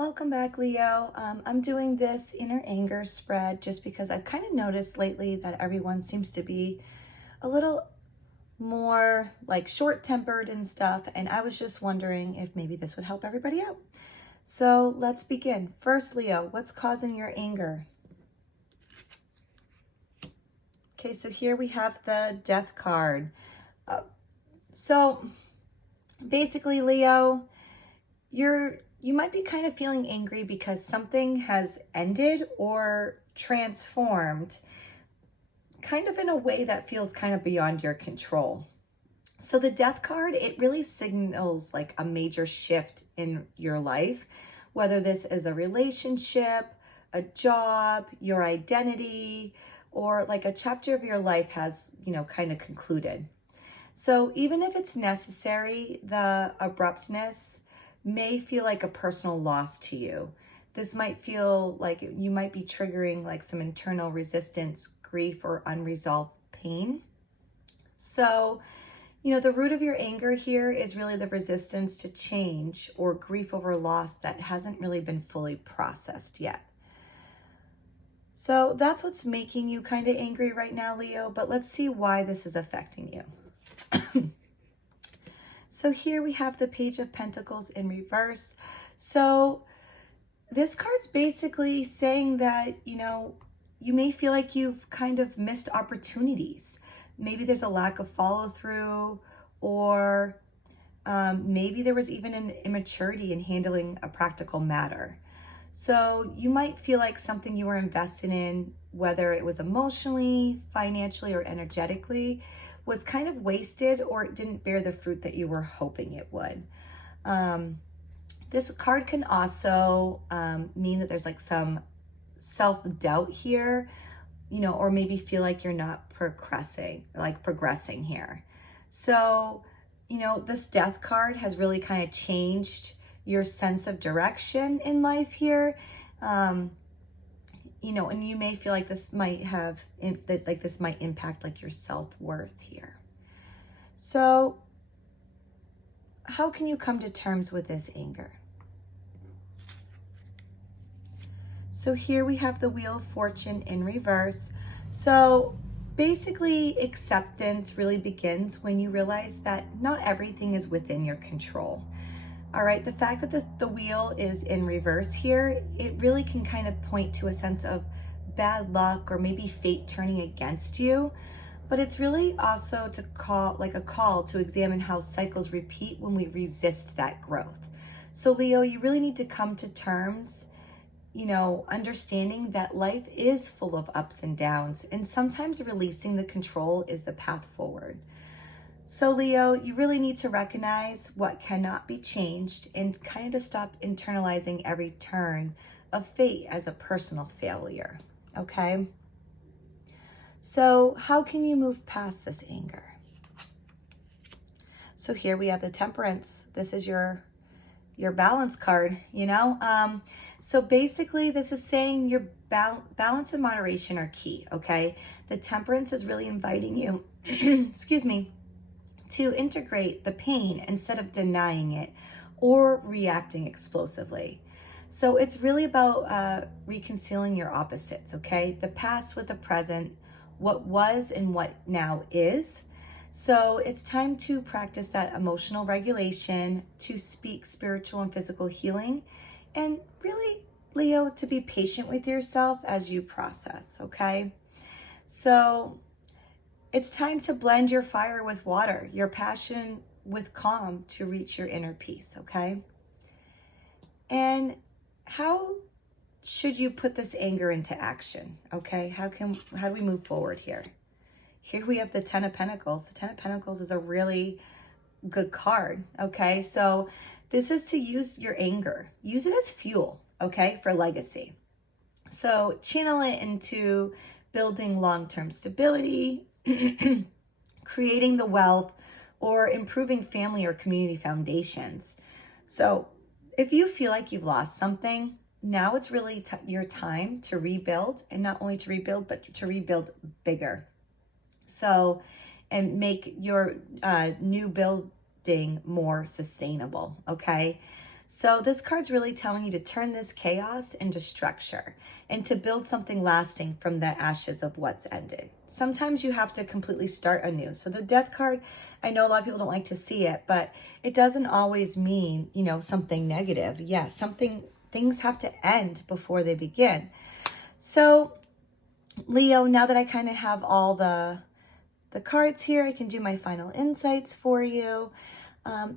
Welcome back, Leo. I'm doing this inner anger spread just because I've kind of noticed lately that everyone seems to be a little more like short-tempered and stuff, and I was just wondering if maybe this would help everybody out. So let's begin. First, Leo, what's causing your anger? Okay, so here we have the Death card. So basically, Leo, you might be kind of feeling angry because something has ended or transformed kind of in a way that feels kind of beyond your control. So the Death card, it really signals like a major shift in your life, whether this is a relationship, a job, your identity, or like a chapter of your life has, kind of concluded. So even if it's necessary, the abruptness may feel like a personal loss to you. This might feel like you might be triggering like some internal resistance, grief, or unresolved pain. So, the root of your anger here is really the resistance to change or grief over loss that hasn't really been fully processed yet. So that's what's making you kind of angry right now, Leo, but let's see why this is affecting you. So here we have the Page of Pentacles in reverse. So this card's basically saying that, you may feel like you've kind of missed opportunities. Maybe there's a lack of follow through, or maybe there was even an immaturity in handling a practical matter. So you might feel like something you were invested in, whether it was emotionally, financially, or energetically, was kind of wasted, or it didn't bear the fruit that you were hoping it would. This card can also mean that there's like some self-doubt here, or maybe feel like you're not progressing here. So, this Death card has really kind of changed your sense of direction in life here. And you may feel like this might impact like your self-worth here. So how can you come to terms with this anger? So here we have the Wheel of Fortune in reverse. So basically, acceptance really begins when you realize that not everything is within your control. All right, the fact that the wheel is in reverse here, it really can kind of point to a sense of bad luck or maybe fate turning against you. But it's really also a call to examine how cycles repeat when we resist that growth. So Leo, you really need to come to terms, understanding that life is full of ups and downs, and sometimes releasing the control is the path forward. So Leo, you really need to recognize what cannot be changed and kind of to stop internalizing every turn of fate as a personal failure, okay? So how can you move past this anger? So here we have the Temperance. This is your balance card, So basically this is saying your balance and moderation are key, okay? The Temperance is really inviting you, excuse me, to integrate the pain instead of denying it or reacting explosively. So it's really about reconciling your opposites, okay? The past with the present, what was and what now is. So it's time to practice that emotional regulation, to speak spiritual and physical healing, and really, Leo, to be patient with yourself as you process, okay? So it's time to blend your fire with water, your passion with calm to reach your inner peace, okay? And how should you put this anger into action, okay? How do we move forward here? Here we have the Ten of Pentacles. The Ten of Pentacles is a really good card, okay? So this is to use your anger. Use it as fuel, okay, for legacy. So channel it into building long-term stability, creating the wealth, or improving family or community foundations. So if you feel like you've lost something, now it's really your time to rebuild, and not only to rebuild, but to rebuild bigger. So, and make your new building more sustainable, okay? So this card's really telling you to turn this chaos into structure and to build something lasting from the ashes of what's ended. Sometimes you have to completely start anew. So the Death card, I know a lot of people don't like to see it, but it doesn't always mean, something negative. Yes, things have to end before they begin. So Leo, now that I kind of have all the cards here, I can do my final insights for you.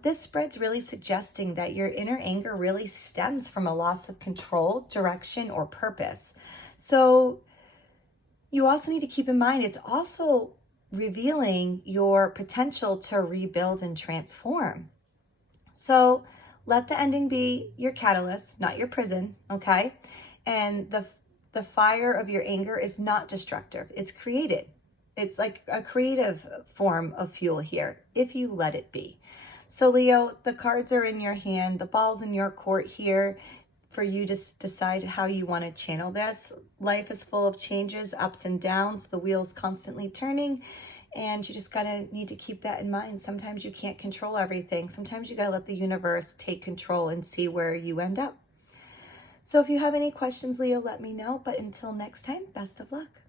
This spread's really suggesting that your inner anger really stems from a loss of control, direction, or purpose. So you also need to keep in mind it's also revealing your potential to rebuild and transform. So let the ending be your catalyst, not your prison, okay? And the fire of your anger is not destructive. It's created. It's like a creative form of fuel here, if you let it be. So Leo, the cards are in your hand, the ball's in your court here for you to decide how you want to channel this. Life is full of changes, ups and downs, the wheel's constantly turning, and you just gotta need to keep that in mind. Sometimes you can't control everything. Sometimes you gotta let the universe take control and see where you end up. So if you have any questions, Leo, let me know. But until next time, best of luck.